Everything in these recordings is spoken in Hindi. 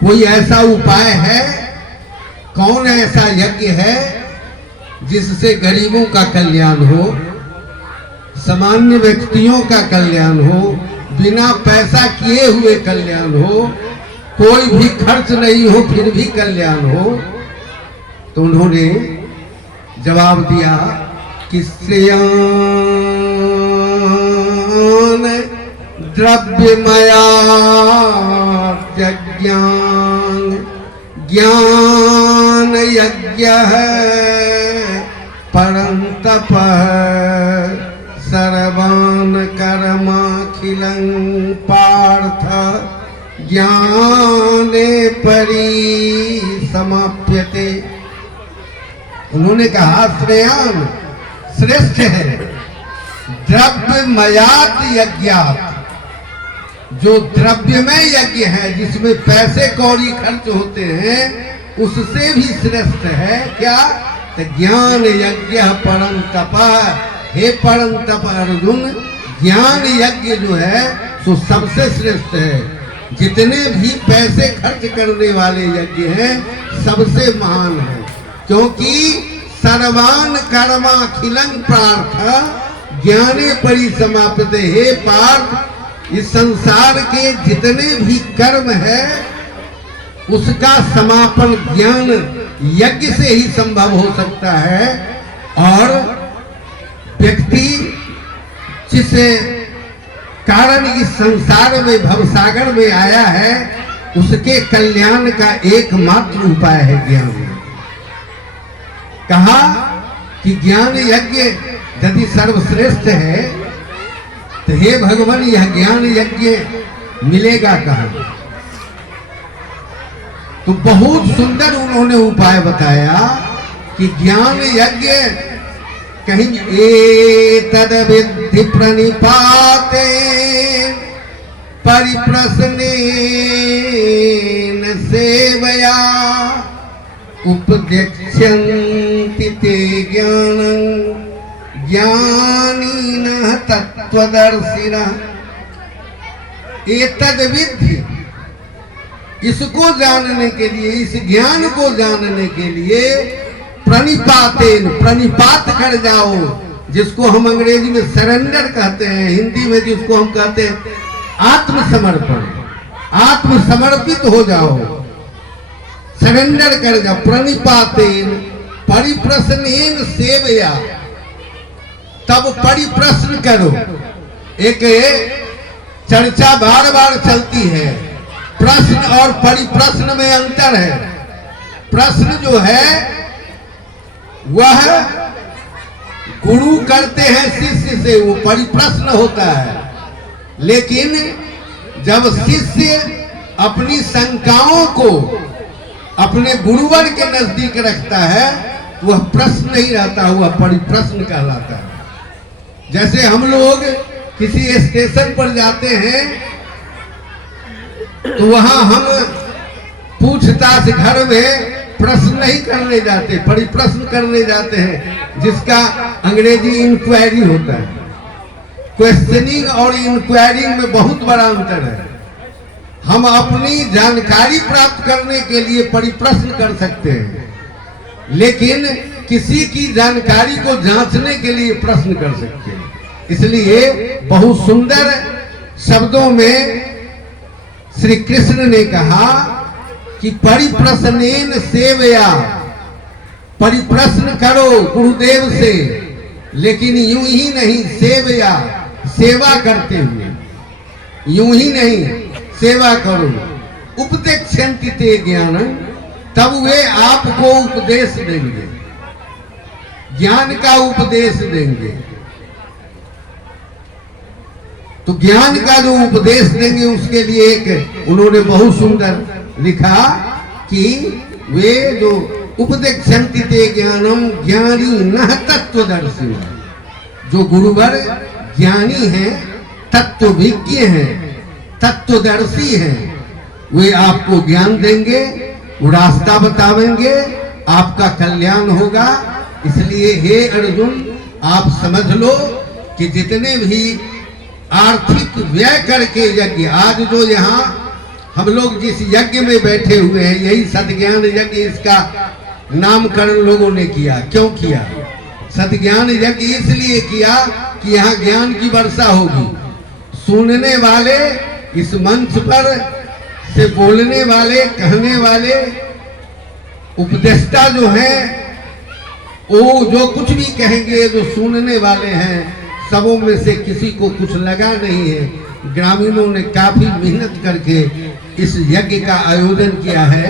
कोई ऐसा उपाय है, कौन ऐसा यज्ञ है जिससे गरीबों का कल्याण हो, सामान्य व्यक्तियों का कल्याण हो, बिना पैसा किए हुए कल्याण हो, कोई भी खर्च नहीं हो फिर भी कल्याण हो। तो उन्होंने जवाब दिया कि श्रेयान द्रव्यमया यज्ञान ज्ञान यज्ञ है परं तपः सर्वान् कर्माखिलं पार्थ ज्ञाने परिसमाप्यते। उन्होंने कहा श्रेयान श्रेष्ठ है द्रव्यमयात यज्ञात, जो द्रव्यमय यज्ञ है जिसमें पैसे कौड़ी खर्च होते हैं उससे भी श्रेष्ठ है क्या? तो ज्ञान यज्ञ परम तपः, हे परम तप अर्जुन, ज्ञान यज्ञ जो है सो सबसे श्रेष्ठ है। जितने भी पैसे खर्च करने वाले यज्ञ हैं सबसे महान है, क्योंकि सर्वान कर्माखिलं पार्थ ज्ञाने परिसमाप्यते। हे पार्थ, इस संसार के जितने भी कर्म है उसका समापन ज्ञान यज्ञ से ही संभव हो सकता है। और व्यक्ति जिस कारण इस संसार में भवसागर में आया है उसके कल्याण का एकमात्र उपाय है ज्ञान। कहा कि ज्ञान यज्ञ यदि सर्वश्रेष्ठ है तो हे भगवान यह ज्ञान यज्ञ मिलेगा कहाँ? तो बहुत सुंदर उन्होंने उपाय बताया कि ज्ञान यज्ञ कहीं एतद् विद्धि प्रणिपाते परिप्रश्नेन सेवया उपदेक्ष्यन्ति ते ज्ञानं ज्ञानिनः तत्त्वदर्शिनः। एतद् विद्धि, इसको जानने के लिए, इस ज्ञान को जानने के लिए प्रणिपातेन, प्रणिपात कर जाओ, जिसको हम अंग्रेजी में सरेंडर कहते हैं, हिंदी में जिसको हम कहते हैं आत्मसमर्पण, आत्मसमर्पित हो जाओ, सरेंडर कर जाओ। प्रणिपातेन परिप्रश्नेन सेवया, तब परिप्रश्न करो। एक चर्चा बार बार चलती है, प्रश्न और परिप्रश्न में अंतर है। प्रश्न जो है वह गुरु करते हैं शिष्य से, वो परिप्रश्न होता है। लेकिन जब शिष्य अपनी शंकाओं को अपने गुरुवर के नजदीक रखता है वह प्रश्न नहीं रहता, वह परिप्रश्न कहलाता है। जैसे हम लोग किसी स्टेशन पर जाते हैं तो वहां हम पूछताछ घर में प्रश्न नहीं करने जाते, परिप्रश्न करने जाते हैं, जिसका अंग्रेजी इंक्वायरी होता है। क्वेश्चनिंग और इंक्वायरिंग में बहुत बड़ा अंतर है। हम अपनी जानकारी प्राप्त करने के लिए परिप्रश्न कर सकते हैं, लेकिन किसी की जानकारी को जांचने के लिए प्रश्न कर सकते हैं। इसलिए बहुत सुंदर शब्दों में श्री कृष्ण ने कहा कि परिप्रश्नेन सेवया, परिप्रश्न करो गुरुदेव से, लेकिन यूं ही नहीं, सेवया, सेवा करते हुए, यूं ही नहीं, सेवा करो। उपदेक्ष्यन्ति ते ज्ञानं, तब वे आपको उपदेश देंगे, ज्ञान का उपदेश देंगे। तो ज्ञान का जो उपदेश देंगे उसके लिए एक उन्होंने बहुत सुंदर लिखा कि वे जो उपदेक्ष्यन्ति ते ज्ञानम ज्ञानिनः तत्त्वदर्शिनः, जो गुरुवर ज्ञानी हैं, तत्वविज्ञ हैं, तत्वदर्शी हैं, वे आपको ज्ञान देंगे, वो रास्ता बतावेंगे, आपका कल्याण होगा। इसलिए हे अर्जुन, आप समझ लो कि जितने भी आर्थिक व्यय करके यज्ञ, आज जो यहाँ हम लोग जिस यज्ञ में बैठे हुए हैं यही सद्ज्ञान यज्ञ, इसका नामकरण लोगों ने किया। क्यों किया? सद्ज्ञान यज्ञ इसलिए किया कि यहाँ ज्ञान की वर्षा होगी। सुनने वाले, इस मंच पर से बोलने वाले, कहने वाले उपदेष्टा जो हैं, वो जो कुछ भी कहेंगे, जो सुनने वाले हैं, सबों में से किसी को कुछ लगा नहीं है। ग्रामीणों ने काफी मेहनत करके इस यज्ञ का आयोजन किया है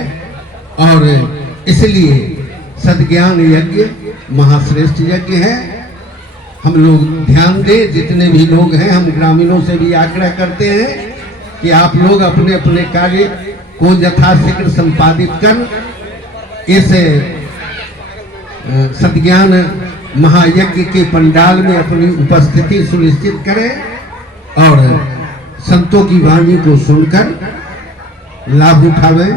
और इसलिए सद्ज्ञान यज्ञ महाश्रेष्ठ यज्ञ है। हम लोग ध्यान दें, जितने भी लोग हैं, हम ग्रामीणों से भी आग्रह करते हैं कि आप लोग अपने अपने कार्य को यथाशीघ्र संपादित कर इस सद्ज्ञान महायज्ञ के पंडाल में अपनी उपस्थिति सुनिश्चित करें और संतों की वाणी को सुनकर लाभ उठावें।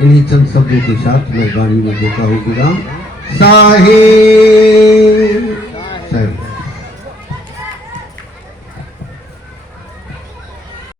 इन्हीं चंद शब्दों के साथ मैं वाणी में देता हूँ विराम। साहे